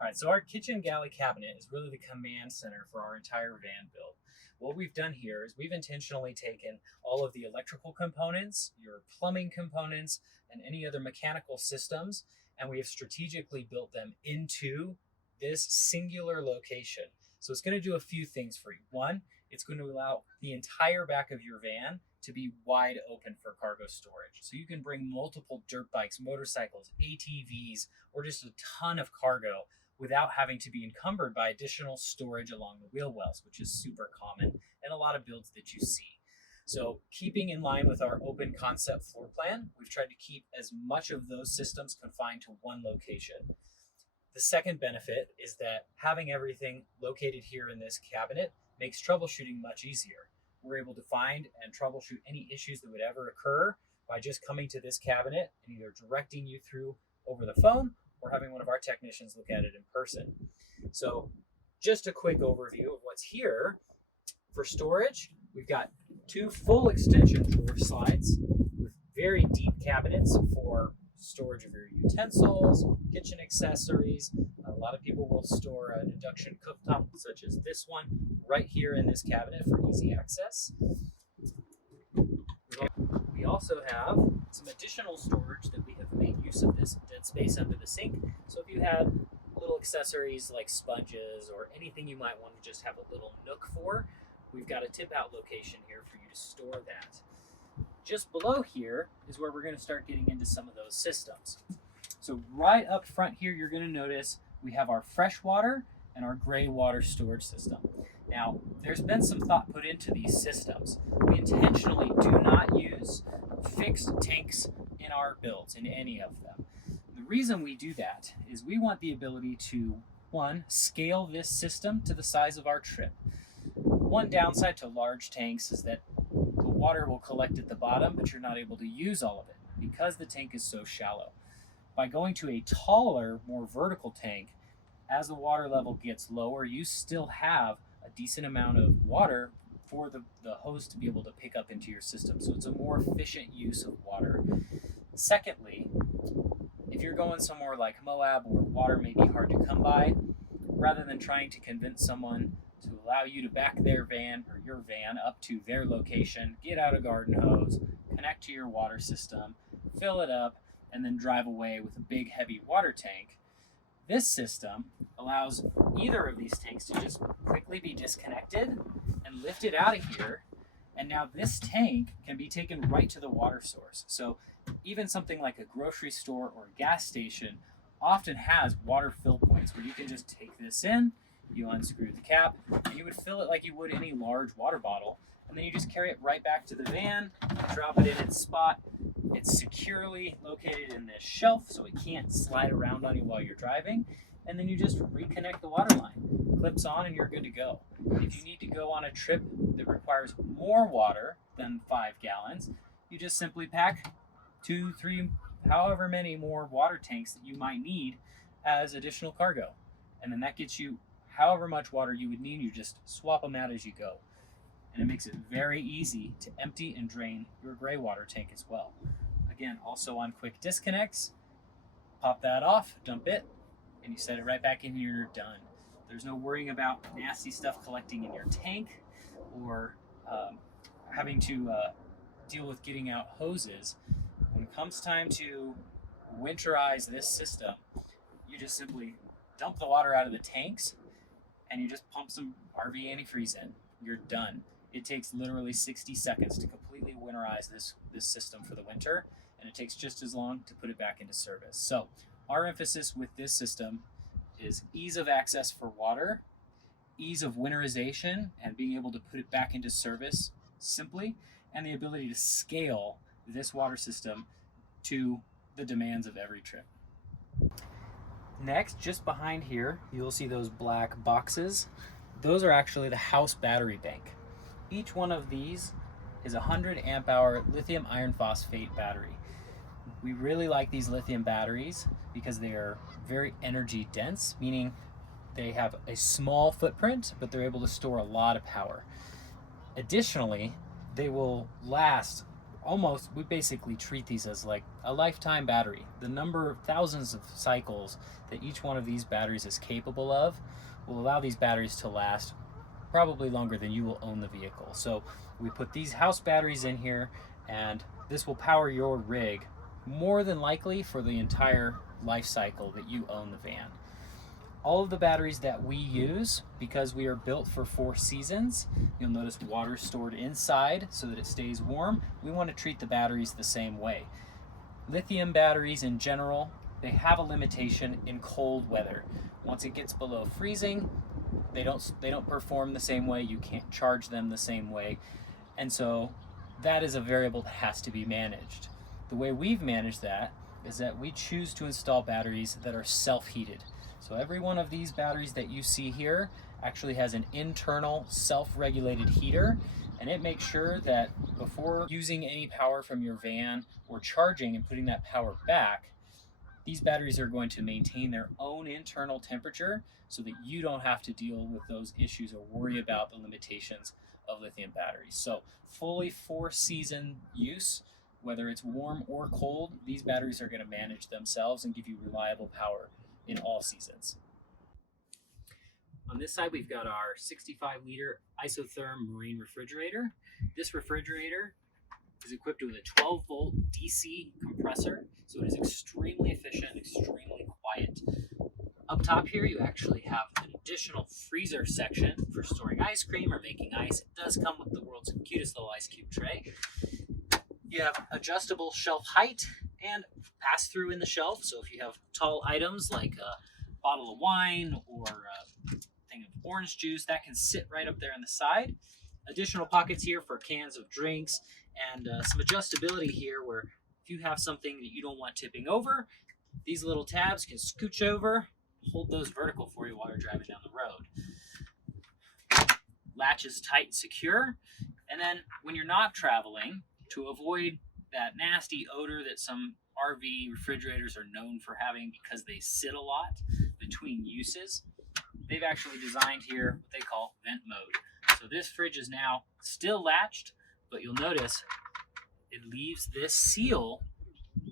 All right, so our kitchen galley cabinet is really the command center for our entire van build. What we've done here is we've intentionally taken all of the electrical components, your plumbing components, and any other mechanical systems, and we have strategically built them into this singular location. So it's going to do a few things for you. One, it's going to allow the entire back of your van to be wide open for cargo storage. So you can bring multiple dirt bikes, motorcycles, ATVs, or just a ton of cargo without having to be encumbered by additional storage along the wheel wells, which is super common in a lot of builds that you see. So keeping in line with our open concept floor plan, we've tried to keep as much of those systems confined to one location. The second benefit is that having everything located here in this cabinet makes troubleshooting much easier. We're able to find and troubleshoot any issues that would ever occur by just coming to this cabinet and either directing you through over the phone or having one of our technicians look at it in person. So just a quick overview of what's here. For storage, we've got two full extension drawer slides with very deep cabinets for storage of your utensils, kitchen accessories. A lot of people will store an induction cooktop such as this one right here in this cabinet for easy access. We also have some additional storage that we have made use of this dead space under the sink. So if you had little accessories like sponges or anything you might want to just have a little nook for, we've got a tip out location here for you to store that. Just below here is where we're going to start getting into some of those systems. So right up front here, you're going to notice we have our freshwater and our gray water storage system. Now, there's been some thought put into these systems. We intentionally do not use fixed tanks in our builds, in any of them. The reason we do that is we want the ability to, one, scale this system to the size of our trip. One downside to large tanks is that the water will collect at the bottom, but you're not able to use all of it because the tank is so shallow. By going to a taller, more vertical tank, as the water level gets lower, you still have a decent amount of water for the hose to be able to pick up into your system. So it's a more efficient use of water. Secondly, if you're going somewhere like Moab where water may be hard to come by, rather than trying to convince someone to allow you to back their van or your van up to their location, get out a garden hose, connect to your water system, fill it up, and then drive away with a big heavy water tank, this system allows either of these tanks to just quickly be disconnected and lifted out of here. And now this tank can be taken right to the water source. So even something like a grocery store or gas station often has water fill points where you can just take this in, you unscrew the cap, and you would fill it like you would any large water bottle. And then you just carry it right back to the van, drop it in its spot. It's securely located in this shelf, so it can't slide around on you while you're driving. And then you just reconnect the water line. Clips on and you're good to go. If you need to go on a trip that requires more water than 5 gallons, you just simply pack 2, 3, however many more water tanks that you might need as additional cargo. And then that gets you however much water you would need. You just swap them out as you go. And it makes it very easy to empty and drain your gray water tank as well. Again, also on quick disconnects, pop that off, dump it, and you set it right back in here, you're done. There's no worrying about nasty stuff collecting in your tank or having to deal with getting out hoses. When it comes time to winterize this system, you just simply dump the water out of the tanks and you just pump some RV antifreeze in. You're done. It takes literally 60 seconds to completely winterize this system for the winter, and it takes just as long to put it back into service. So our emphasis with this system is ease of access for water, ease of winterization, and being able to put it back into service simply, and the ability to scale this water system to the demands of every trip. Next, just behind here, you'll see those black boxes. Those are actually the house battery bank. Each one of these is a 100 amp hour lithium iron phosphate battery. We really like these lithium batteries because they are very energy dense, meaning they have a small footprint, but they're able to store a lot of power. Additionally, they will last we basically treat these as like a lifetime battery. The number of thousands of cycles that each one of these batteries is capable of will allow these batteries to last probably longer than you will own the vehicle. So we put these house batteries in here, and this will power your rig more than likely for the entire life cycle that you own the van. All of the batteries that we use, because we are built for 4 seasons, you'll notice water stored inside so that it stays warm. We want to treat the batteries the same way. Lithium batteries in general, they have a limitation in cold weather. Once it gets below freezing, they don't perform the same way. You can't charge them the same way. And so that is a variable that has to be managed. The way we've managed that is that we choose to install batteries that are self-heated. So every one of these batteries that you see here actually has an internal self-regulated heater, and it makes sure that before using any power from your van or charging and putting that power back, these batteries are going to maintain their own internal temperature so that you don't have to deal with those issues or worry about the limitations of lithium batteries. So fully 4-season use, whether it's warm or cold, these batteries are going to manage themselves and give you reliable power in all seasons. On this side, we've got our 65-liter isotherm marine refrigerator. This refrigerator is equipped with a 12-volt DC compressor, so it is extremely efficient, extremely quiet. Up top here, you actually have an additional freezer section for storing ice cream or making ice. It does come with the world's cutest little ice cube tray. You have adjustable shelf height and pass-through in the shelf, so if you have tall items like a bottle of wine or a thing of orange juice, that can sit right up there on the side. Additional pockets here for cans of drinks, and some adjustability here where if you have something that you don't want tipping over, these little tabs can scooch over, hold those vertical for you while you're driving down the road. Latch is tight and secure, and then when you're not traveling, to avoid that nasty odor that some RV refrigerators are known for having because they sit a lot between uses, they've actually designed here what they call vent mode. So this fridge is now still latched, but you'll notice it leaves this seal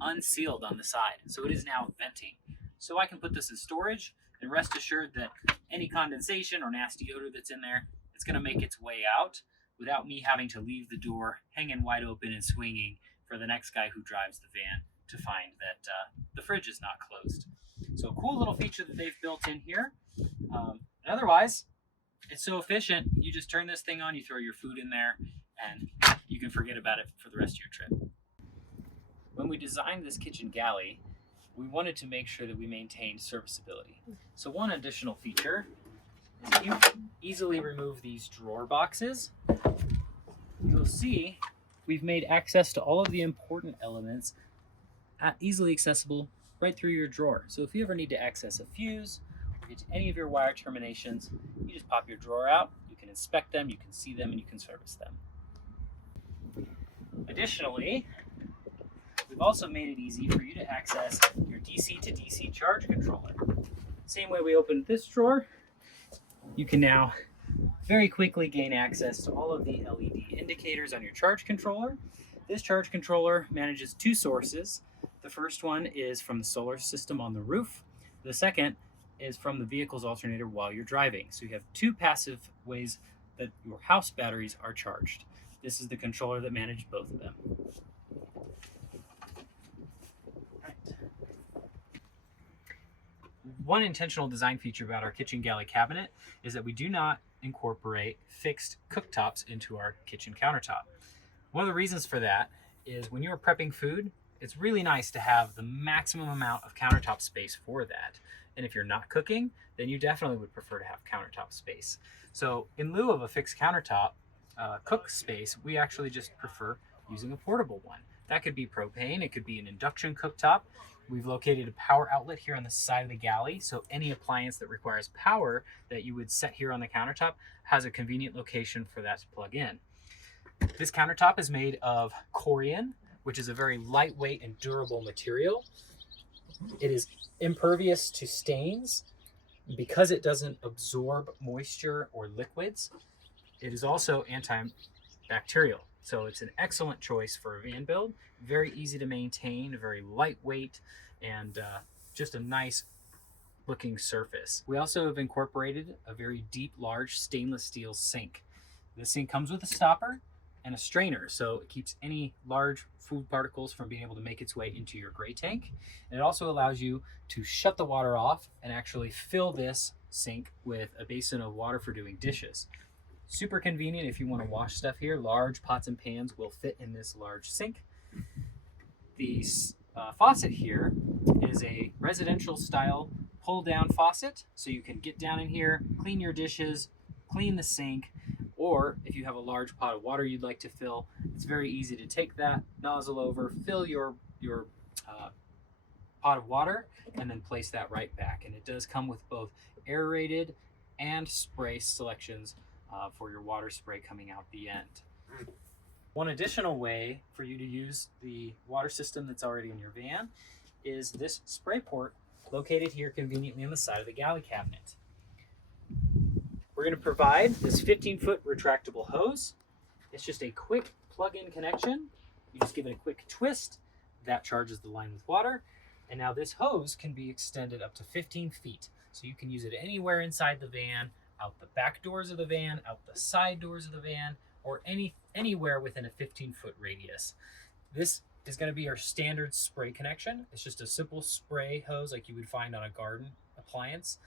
unsealed on the side. So it is now venting. So I can put this in storage and rest assured that any condensation or nasty odor that's in there, it's going to make its way out without me having to leave the door hanging wide open and swinging for the next guy who drives the van to find that the fridge is not closed. So a cool little feature that they've built in here. And otherwise, it's so efficient, you just turn this thing on, you throw your food in there, and you can forget about it for the rest of your trip. When we designed this kitchen galley, we wanted to make sure that we maintained serviceability. So one additional feature is you easily remove these drawer boxes. You'll see we've made access to all of the important elements easily accessible right through your drawer. So if you ever need to access a fuse or get to any of your wire terminations, you just pop your drawer out, you can inspect them, you can see them, and you can service them. Additionally, we've also made it easy for you to access your DC to DC charge controller. Same way we opened this drawer, you can now very quickly gain access to all of the LED indicators on your charge controller. This charge controller manages 2 sources. The first one is from the solar system on the roof. The second is from the vehicle's alternator while you're driving. So you have 2 passive ways that your house batteries are charged. This is the controller that manages both of them. One intentional design feature about our kitchen galley cabinet is that we do not incorporate fixed cooktops into our kitchen countertop. One of the reasons for that is when you're prepping food, it's really nice to have the maximum amount of countertop space for that. And if you're not cooking, then you definitely would prefer to have countertop space. So in lieu of a fixed countertop cook space, we actually just prefer using a portable one. That could be propane, it could be an induction cooktop. We've located a power outlet here on the side of the galley, so any appliance that requires power that you would set here on the countertop has a convenient location for that to plug in. This countertop is made of corian, which is a very lightweight and durable material. It is impervious to stains because it doesn't absorb moisture or liquids. It is also antibacterial. So it's an excellent choice for a van build. Very easy to maintain, very lightweight, and just a nice looking surface. We also have incorporated a very deep, large stainless steel sink. This sink comes with a stopper and a strainer, so it keeps any large food particles from being able to make its way into your gray tank. And it also allows you to shut the water off and actually fill this sink with a basin of water for doing dishes. Super convenient if you want to wash stuff here. Large pots and pans will fit in this large sink. The faucet here is a residential style pull down faucet, so you can get down in here, clean your dishes, clean the sink, or if you have a large pot of water you'd like to fill, it's very easy to take that nozzle over, fill your pot of water, and then place that right back. And it does come with both aerated and spray selections for your water spray coming out the end. One additional way for you to use the water system that's already in your van is this spray port located here conveniently on the side of the galley cabinet. We're going to provide this 15-foot retractable hose. It's just a quick plug-in connection. You just give it a quick twist. That charges the line with water. And now this hose can be extended up to 15 feet. So you can use it anywhere inside the van, out the back doors of the van, out the side doors of the van, or anywhere within a 15-foot radius. This is going to be our standard spray connection. It's just a simple spray hose like you would find on a garden appliance.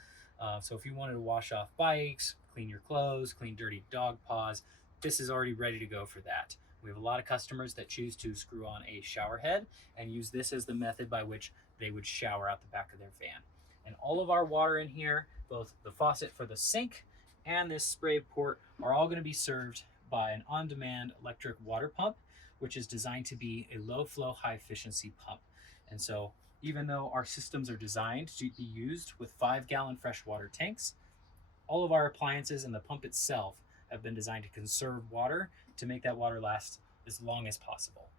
So if you wanted to wash off bikes, clean your clothes, clean dirty dog paws, this is already ready to go for that. We have a lot of customers that choose to screw on a shower head and use this as the method by which they would shower out the back of their van. And all of our water in here, both the faucet for the sink and this spray port, are all going to be served by an on-demand electric water pump, which is designed to be a low-flow, high-efficiency pump. And so even though our systems are designed to be used with 5-gallon freshwater tanks, all of our appliances and the pump itself have been designed to conserve water to make that water last as long as possible.